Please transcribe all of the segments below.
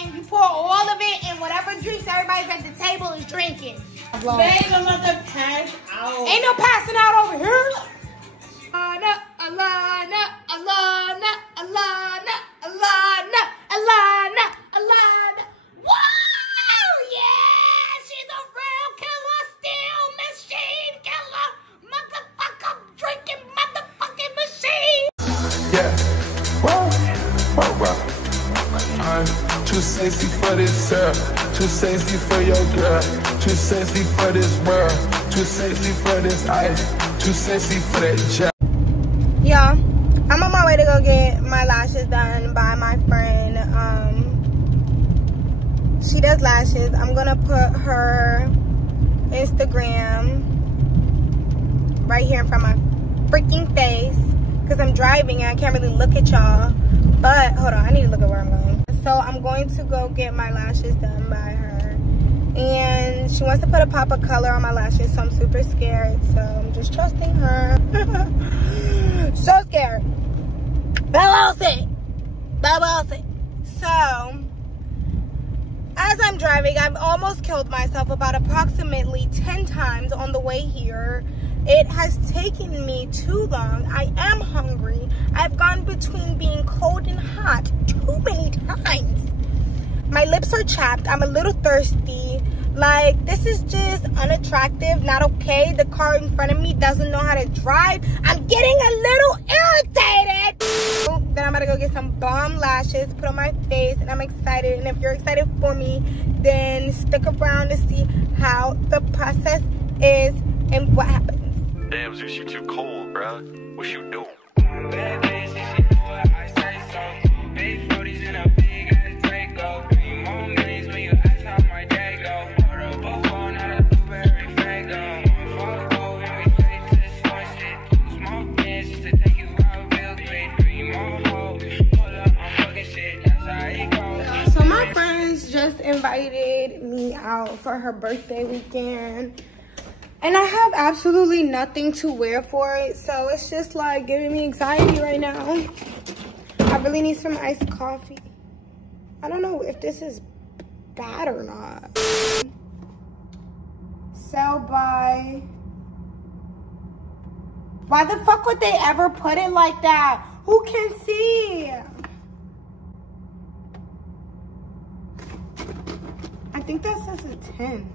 and you pour all of it in whatever drinks everybody at the table is drinking. Babe, I'm about to pass out. Ain't no passing out over here. Alana. Wow, yeah, she's a real killer, still machine killer, motherfucker drinking motherfucking machine. Yeah, whoa. I'm too sexy for this girl, too sexy for your girl, too sexy for this world, too sexy for this ice, too sexy for that job. Y'all, I'm on my way to go get my lashes done by my friend. She does lashes. I'm gonna put her Instagram right here in front of my freaking face because I'm driving and I can't really look at y'all. But hold on, I need to look at where I'm going. So I'm going to go get my lashes done by her, and she wants to put a pop of color on my lashes, so I'm super scared. So I'm just trusting her. So scared. So as I'm driving, I've almost killed myself about approximately 10 times on the way here. It has taken me too long. I am hungry. I've gone between being cold and hot too many times. My lips are chapped. I'm a little thirsty. Like, this is just unattractive, not okay. The car in front of me doesn't know how to drive. I'm getting a little irritated. Then I'm gonna go get some bomb lashes, put on my face, and I'm excited. And if you're excited for me, then stick around to see how the process is and what happens. Damn, Zeus, you too cold, bruh. What you doing? So my friends just invited me out for her birthday weekend. And I have absolutely nothing to wear for it, so it's just like giving me anxiety right now. I really need some iced coffee. I don't know if this is bad or not. Sell by. Why the fuck would they ever put it like that? Who can see? I think that says a 10.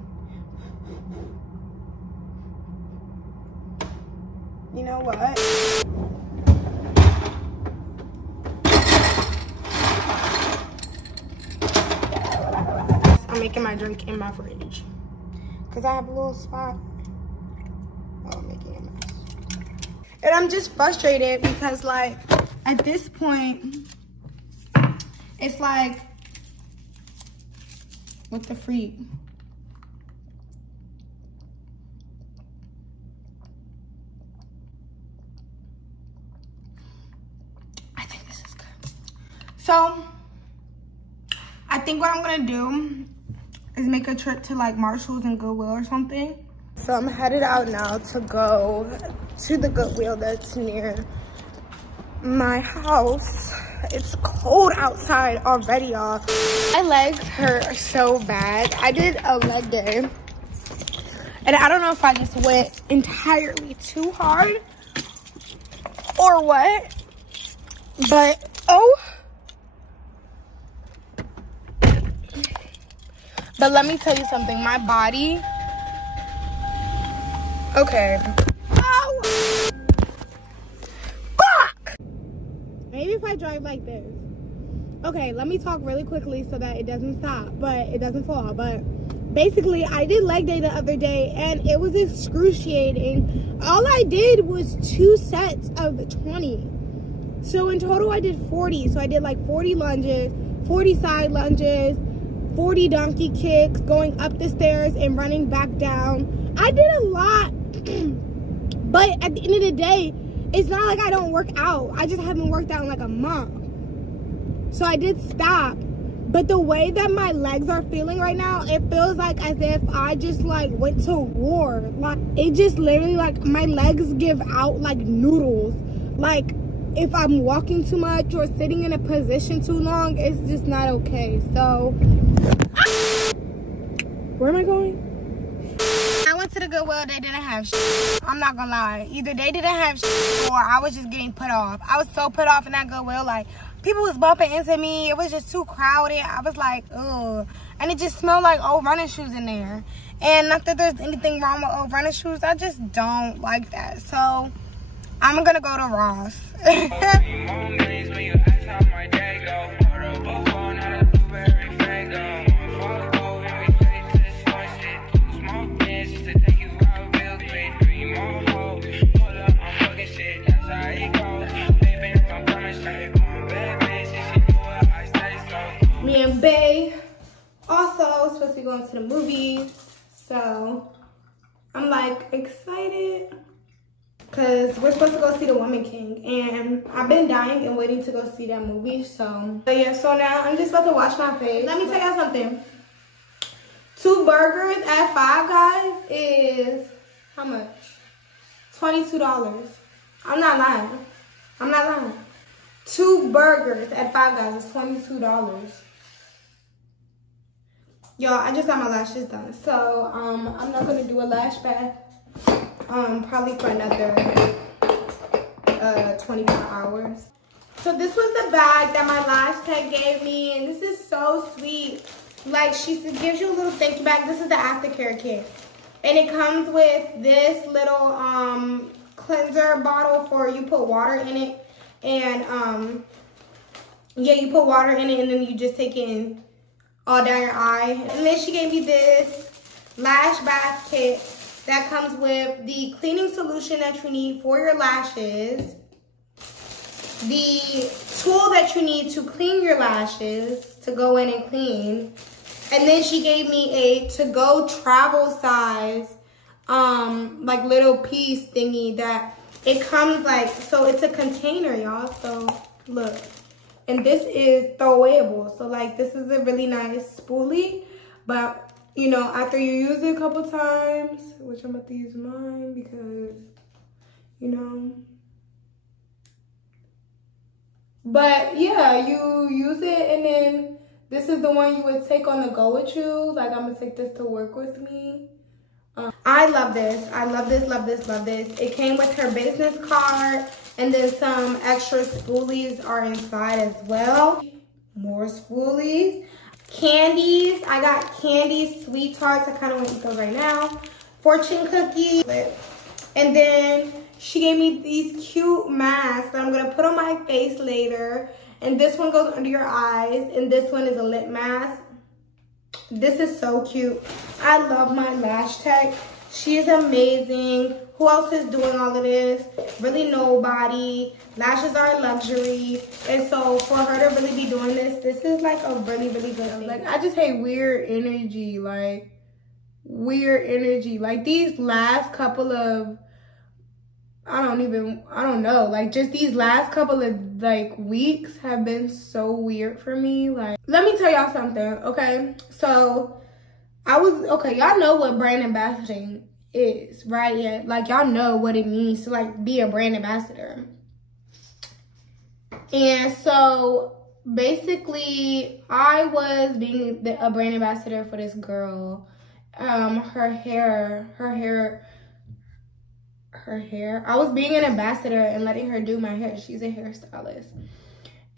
You know what? I'm making my drink in my fridge because I have a little spot. Oh, I'm making a mess. And I'm just frustrated because, like, at this point, it's like, what the freak? So, I think what I'm gonna do is make a trip to like Marshall's and Goodwill or something. So I'm headed out now to go to the Goodwill that's near my house. It's cold outside already, y'all. My legs hurt so bad. I did a leg day. And I don't know if I just went entirely too hard or what. But, oh. But let me tell you something, my body, okay. Ow! Fuck! Maybe if I drive like this. Okay, let me talk really quickly so that it doesn't stop, but it doesn't fall. But basically, I did leg day the other day and it was excruciating. All I did was 2 sets of 20. So in total, I did 40. So I did like 40 lunges, 40 side lunges, 40 donkey kicks, going up the stairs and running back down. I did a lot. But at the end of the day, it's not like I don't work out. I just haven't worked out in like a month. So I did stop. But the way that my legs are feeling right now, it feels like as if I just like went to war. Like, it just literally, like, my legs give out like noodles. Like, if I'm walking too much or sitting in a position too long, it's just not okay. So, where am I going? I went to the Goodwill, they didn't have shit. I'm not gonna lie. Either they didn't have shit or I was just getting put off. I was so put off in that Goodwill. Like, people was bumping into me. It was just too crowded. I was like, ugh. And it just smelled like old running shoes in there. And not that there's anything wrong with old running shoes. I just don't like that. So, I'm gonna go to Ross. Me and Bae also supposed to be going to the movies. So, I'm like excited. Because we're supposed to go see The Woman King. And I've been dying and waiting to go see that movie. So, but yeah, so now I'm just about to wash my face. Let me tell y'all something. 2 burgers at Five Guys is how much? $22. I'm not lying. I'm not lying. 2 burgers at Five Guys is $22. Y'all, I just got my lashes done. So, I'm not going to do a lash bath. Probably for another 24 hours. So this was the bag that my lash tech gave me, and this is so sweet. Like, she gives you a little thank you bag. This is the aftercare kit, and it comes with this little cleanser bottle for you put water in it, and yeah, you put water in it, and then you just take it in all down your eye. And then she gave me this lash bath kit that comes with the cleaning solution that you need for your lashes, the tool that you need to clean your lashes, to go in and clean, and then she gave me a to-go travel size, like little piece thingy that it comes like, so it's a container, y'all, so look. And this is throwable, so like this is a really nice spoolie, but you know, after you use it a couple times, which I'm about to use mine because, you know. But yeah, you use it and then this is the one you would take on the go with you. Like, I'm gonna take this to work with me. I love this. I love this, love this, love this. It came with her business card and then some extra spoolies are inside as well. More spoolies. Candies, I got candies, sweet tarts. I kind of want to eat those right now. Fortune cookies. And then she gave me these cute masks that I'm going to put on my face later. And this one goes under your eyes. And this one is a lip mask. This is so cute. I love my lash tech. She is amazing. Who else is doing all of this? Really nobody. Lashes are a luxury. And so for her to really be doing this, this is like a really, really good thing. Like, I just hate weird energy. Like, weird energy. Like, these last couple of, I don't know. Like, just these last couple of, like, weeks have been so weird for me. Like, let me tell y'all something, okay? So, y'all know what brand ambassadoring is, right? Yeah, like, y'all know what it means to, like, be a brand ambassador. And so, basically, I was being a brand ambassador for this girl. Her hair. I was being an ambassador and letting her do my hair. She's a hairstylist.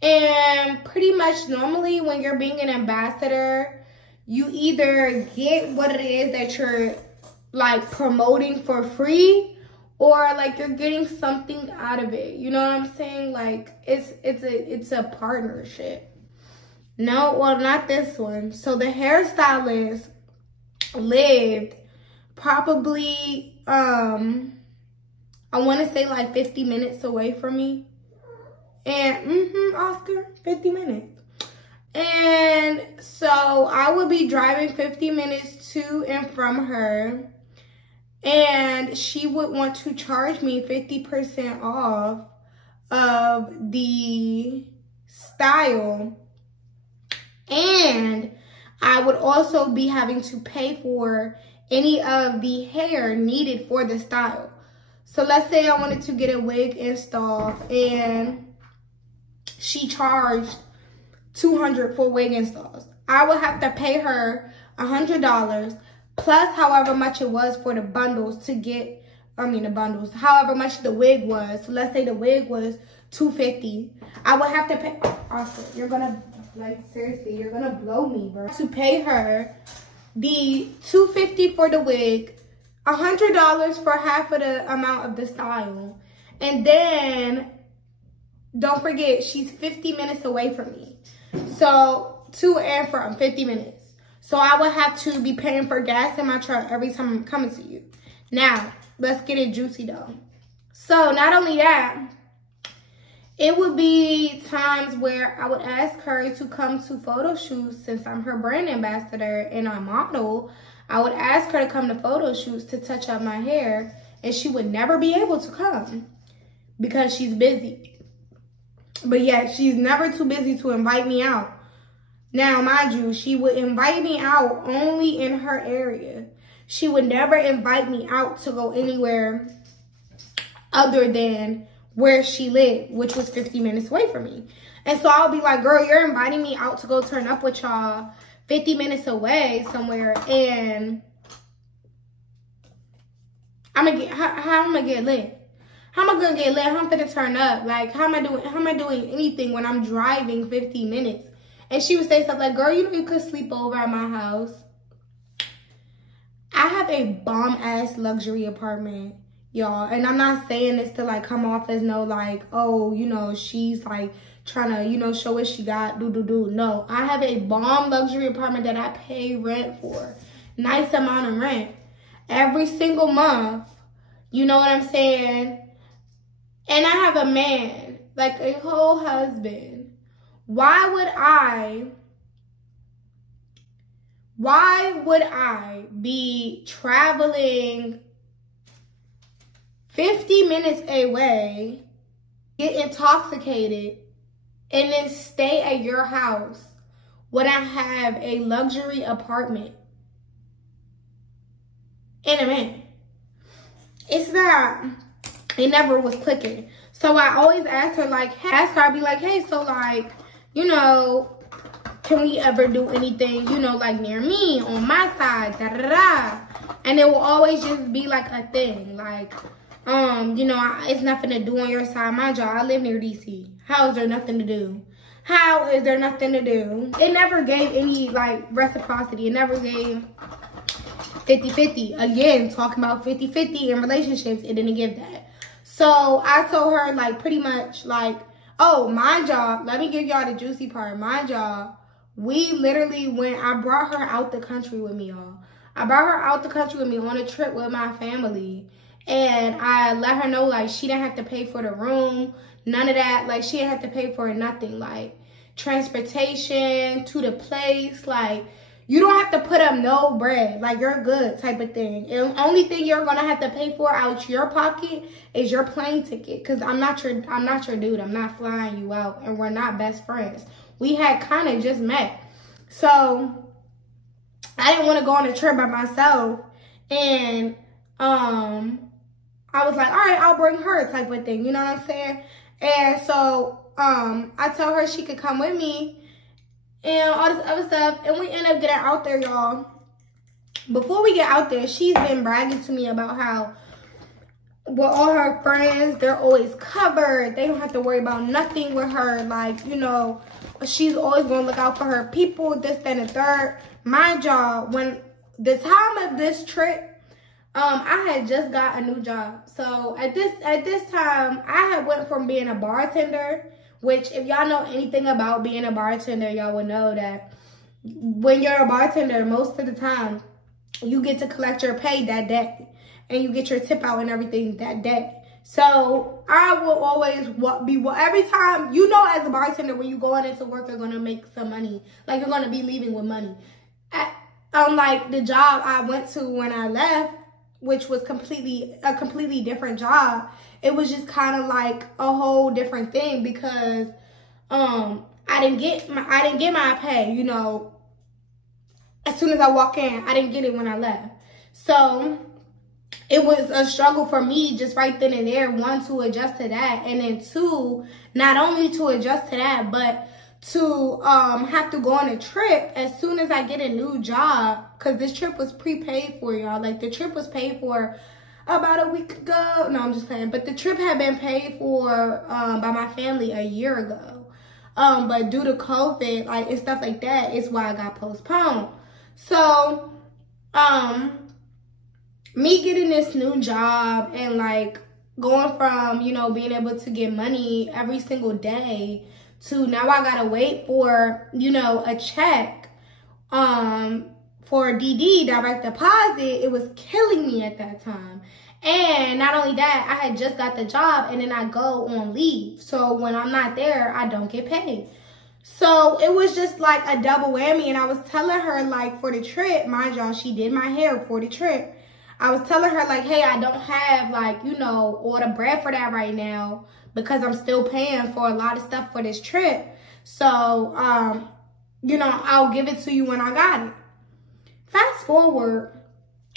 And pretty much normally when you're being an ambassador, you either get what it is that you're like promoting for free, or like you're getting something out of it. You know what I'm saying? Like it's a partnership. No, well, not this one. So the hairstylist lived probably I want to say like 50 minutes away from me. And Oscar, 50 minutes. And so I would be driving 50 minutes to and from her, and she would want to charge me 50% off of the style, and I would also be having to pay for any of the hair needed for the style. So let's say I wanted to get a wig installed and she charged $200 for wig installs. I would have to pay her $100 plus however much it was for the bundles to get, however much the wig was. So let's say the wig was $250. I would have to pay, also, you're gonna, like, seriously, you're gonna blow me, bro. To pay her the $250 for the wig, $100 for half of the amount of the style. And then, don't forget, she's 50 minutes away from me. So, to and from 50 minutes. So, I would have to be paying for gas in my truck every time I'm coming to you. Now, let's get it juicy, though. So, not only that, it would be times where I would ask her to come to photo shoots since I'm her brand ambassador and I model. I would ask her to come to photo shoots to touch up my hair, and she would never be able to come because she's busy. But yeah, she's never too busy to invite me out. Now, mind you, she would invite me out only in her area. She would never invite me out to go anywhere other than where she lived, which was 50 minutes away from me. And so I'll be like, girl, you're inviting me out to go turn up with y'all 50 minutes away somewhere, and how am I gonna get lit? How am I gonna get lit? How am I gonna turn up? Like, how am I doing anything when I'm driving 50 minutes? And she would say stuff like, girl, you know you could sleep over at my house. I have a bomb-ass luxury apartment, y'all. And I'm not saying this to, like, come off as no, like, oh, you know, she's, like, trying to, you know, show what she got, No, I have a bomb luxury apartment that I pay rent for. Nice amount of rent. Every single month. You know what I'm saying? And I have a man, like a whole husband. Why would I be traveling 50 minutes away, get intoxicated, and then stay at your house when I have a luxury apartment and a man? It's not, it never was clicking. So I always ask her, I'd be like, hey, so, like, you know, can we ever do anything, you know, like, near me, on my side, da-da-da. And it will always just be, like, a thing, like, you know, it's nothing to do on your side. My job, I live near DC. How is there nothing to do? How is there nothing to do? It never gave any, like, reciprocity. It never gave 50-50. Again, talking about 50-50 in relationships, it didn't give that. So I told her, like, pretty much, like, oh, my job, let me give y'all the juicy part. My job, we literally I brought her out the country with me, y'all. I brought her out the country with me on a trip with my family. And I let her know, like, she didn't have to pay for the room, none of that. Like, she didn't have to pay for nothing, like, transportation to the place. Like, you don't have to put up no bread. Like, you're good type of thing. And the only thing you're going to have to pay for out your pocket is your plane ticket. Because I'm not your dude. I'm not flying you out. And we're not best friends. We had kind of just met. So, I didn't want to go on a trip by myself. And, I was like, all right, I'll bring her type of thing. You know what I'm saying? And so, I tell her she could come with me and all this other stuff. And we end up getting out there, y'all. Before we get out there, she's been bragging to me about how, with all her friends, they're always covered. They don't have to worry about nothing with her. Like, you know, she's always going to look out for her people, this, that, and the third. My job, when the time of this trip, I had just got a new job. So at this time, I had went from being a bartender, which if y'all know anything about being a bartender, y'all would know that when you're a bartender, most of the time, you get to collect your pay that day. And you get your tip out and everything that day. So I will always every time, you know, as a bartender, when you going into work, you're going to make some money. Like, you're going to be leaving with money. Unlike the job I went to when I left, which was a completely different job. It was just kind of like a whole different thing because I didn't get my pay, you know, as soon as I walk in. I didn't get it when I left. So it was a struggle for me just right then and there, one, to adjust to that, and then two, not only to adjust to that, but to have to go on a trip as soon as I get a new job, because this trip was prepaid for, y'all. Like, the trip was paid for about a week ago. No, I'm just playing. But the trip had been paid for by my family a year ago. But due to COVID, like, and stuff like that, it's why I got postponed. So, me getting this new job and, like, going from, you know, being able to get money every single day to now I gotta wait for, you know, a check for DD, direct deposit, it was killing me at that time. And not only that, I had just got the job and then I go on leave. So when I'm not there, I don't get paid. So it was just like a double whammy. And I was telling her, like, for the trip, mind y'all, she did my hair for the trip. I was telling her, like, hey, I don't have, like, you know, all the bread for that right now because I'm still paying for a lot of stuff for this trip. So, you know, I'll give it to you when I got it. Fast forward,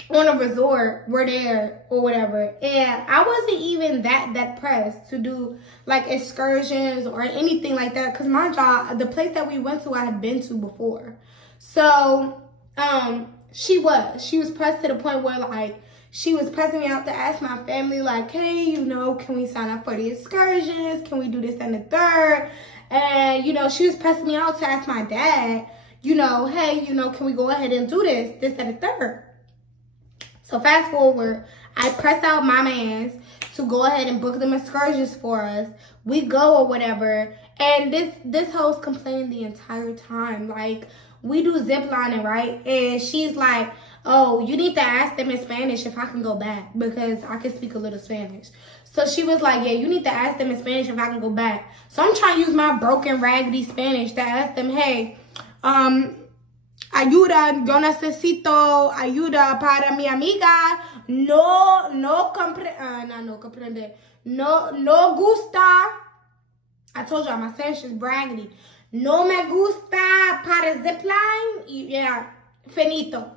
on a resort, we're there or whatever, and I wasn't even that pressed to do, like, excursions or anything like that, because my job, the place that we went to, I had been to before. So, she was pressed to the point where, like, she was pressing me out to ask my family, like, hey, you know, can we sign up for the excursions? Can we do this and the third? And, you know, she was pressing me out to ask my dad, you know, hey, you know, can we go ahead and do this and the third? So fast forward, I press out my mans to go ahead and book them excursions for us. We go or whatever, and this host complained the entire time. Like, we do zip lining, right? And she's like, oh, you need to ask them in Spanish if I can go back because I can speak a little Spanish. So she was like, yeah, you need to ask them in Spanish if I can go back. So I'm trying to use my broken, raggedy Spanish to ask them, hey, ayuda, yo necesito ayuda para mi amiga. No comprende. No gusta. I told y'all my Spanish is braggedy. No me gusta para zipline. Yeah, finito.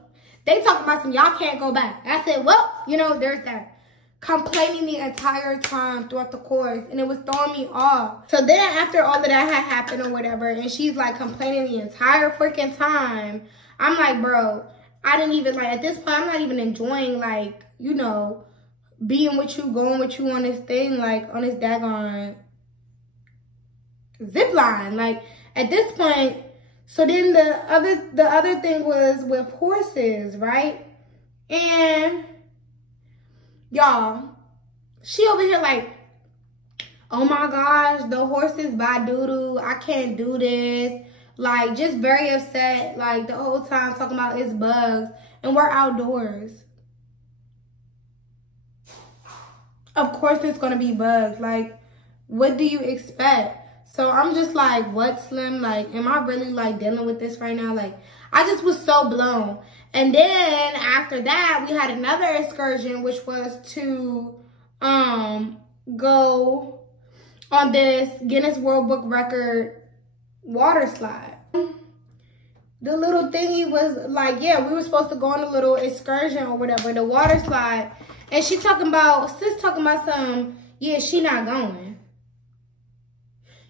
They talk about some, y'all can't go back. I said, well, you know, there's that. Complaining the entire time throughout the course, and it was throwing me off. So then after all of that had happened or whatever, and she's like complaining the entire freaking time, I'm like, bro, I didn't even, like, at this point, I'm not even enjoying, like, you know, being with you, going with you on this thing, like, on this daggone zip line. Like, at this point, so then the other thing was with horses, right? And y'all, she over here like, oh my gosh, the horses by doo-doo, I can't do this. Like, just very upset, like, the whole time talking about it's bugs, and we're outdoors. Of course it's gonna be bugs. Like, what do you expect? So I'm just like, what, Slim? Like, am I really, like, dealing with this right now? Like, I just was so blown. And then after that, we had another excursion, which was to go on this Guinness World Book Record water slide. The little thingy was like, yeah, we were supposed to go on a little excursion or whatever, the water slide. And she talking about, sis talking about some, yeah, she not going.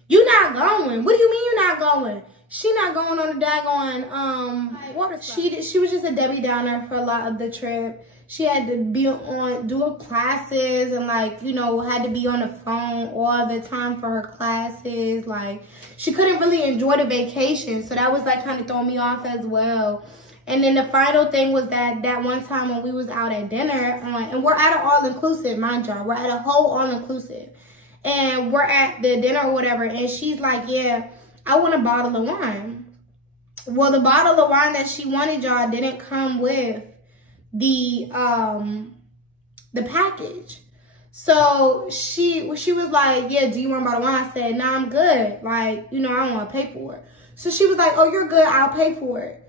You not going? What do you mean you not going? She not going on the daggone water slide. She was just a Debbie Downer for a lot of the trip. She had to be on doing classes and, like, you know, had to be on the phone all the time for her classes. Like, she couldn't really enjoy the vacation, so that was, like, kind of throwing me off as well. And then the final thing was that one time when we was out at dinner, and we're at an all-inclusive, mind y'all. We're at a whole all-inclusive. And we're at the dinner or whatever, and she's like, yeah, I want a bottle of wine. Well, the bottle of wine that she wanted, y'all, didn't come with the package. So she was like, yeah, do you want a bottle of wine? I said, nah, I'm good. Like, you know, I don't want to pay for it. So she was like, oh, you're good, I'll pay for it.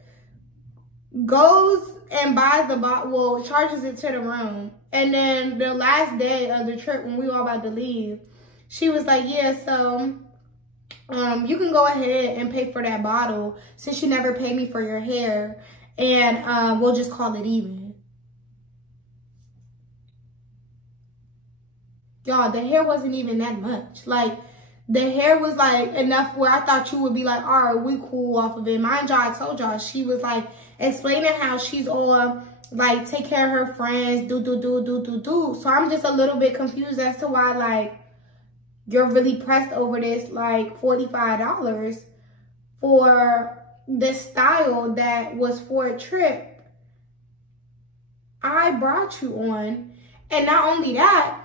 Goes and buys the bottle, well, charges it to the room. And then the last day of the trip, when we were all about to leave, she was like, yeah, so you can go ahead and pay for that bottle since you never paid me for your hair, and we'll just call it even. Y'all, the hair wasn't even that much. Like, the hair was like enough where I thought you would be like, all right, we cool off of it. Mind y'all, I told y'all, she was like explaining how she's all like take care of her friends, do. So I'm just a little bit confused as to why like you're really pressed over this like $45 for this style that was for a trip I brought you on. And not only that,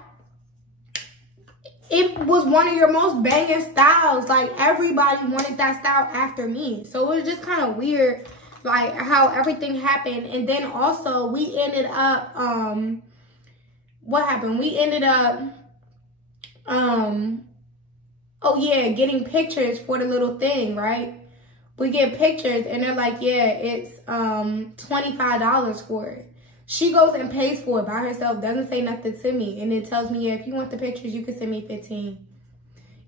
it was one of your most banging styles. Like, everybody wanted that style after me. So it was just kind of weird, like, how everything happened. And then also, we ended up, what happened? We ended up, oh yeah, getting pictures for the little thing, right? We get pictures, and they're like, yeah, it's $25 for it. She goes and pays for it by herself, doesn't say nothing to me, and then tells me, yeah, if you want the pictures, you can send me 15.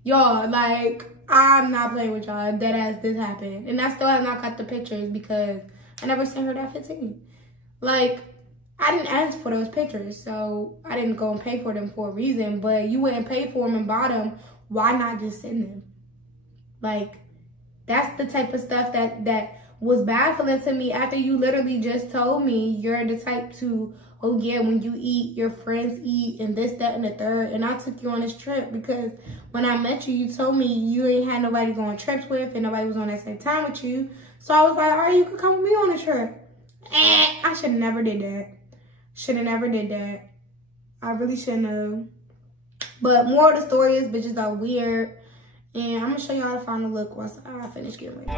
Y'all, like, I'm not playing with y'all. Deadass, this happened. And I still have not got the pictures because I never sent her that 15. Like, I didn't ask for those pictures, so I didn't go and pay for them for a reason. But you went and paid for them and bought them. Why not just send them? Like, that's the type of stuff that was baffling to me after you literally just told me you're the type to, oh yeah, when you eat, your friends eat, and this, that, and the third. And I took you on this trip because when I met you, you told me you ain't had nobody to go on trips with and nobody was on that same time with you. So I was like, all right, you could come with me on a trip. I should have never did that. Should have never did that. I really shouldn't have. But more of the story is bitches are weird. And I'm going to show y'all the final look once I finish getting ready.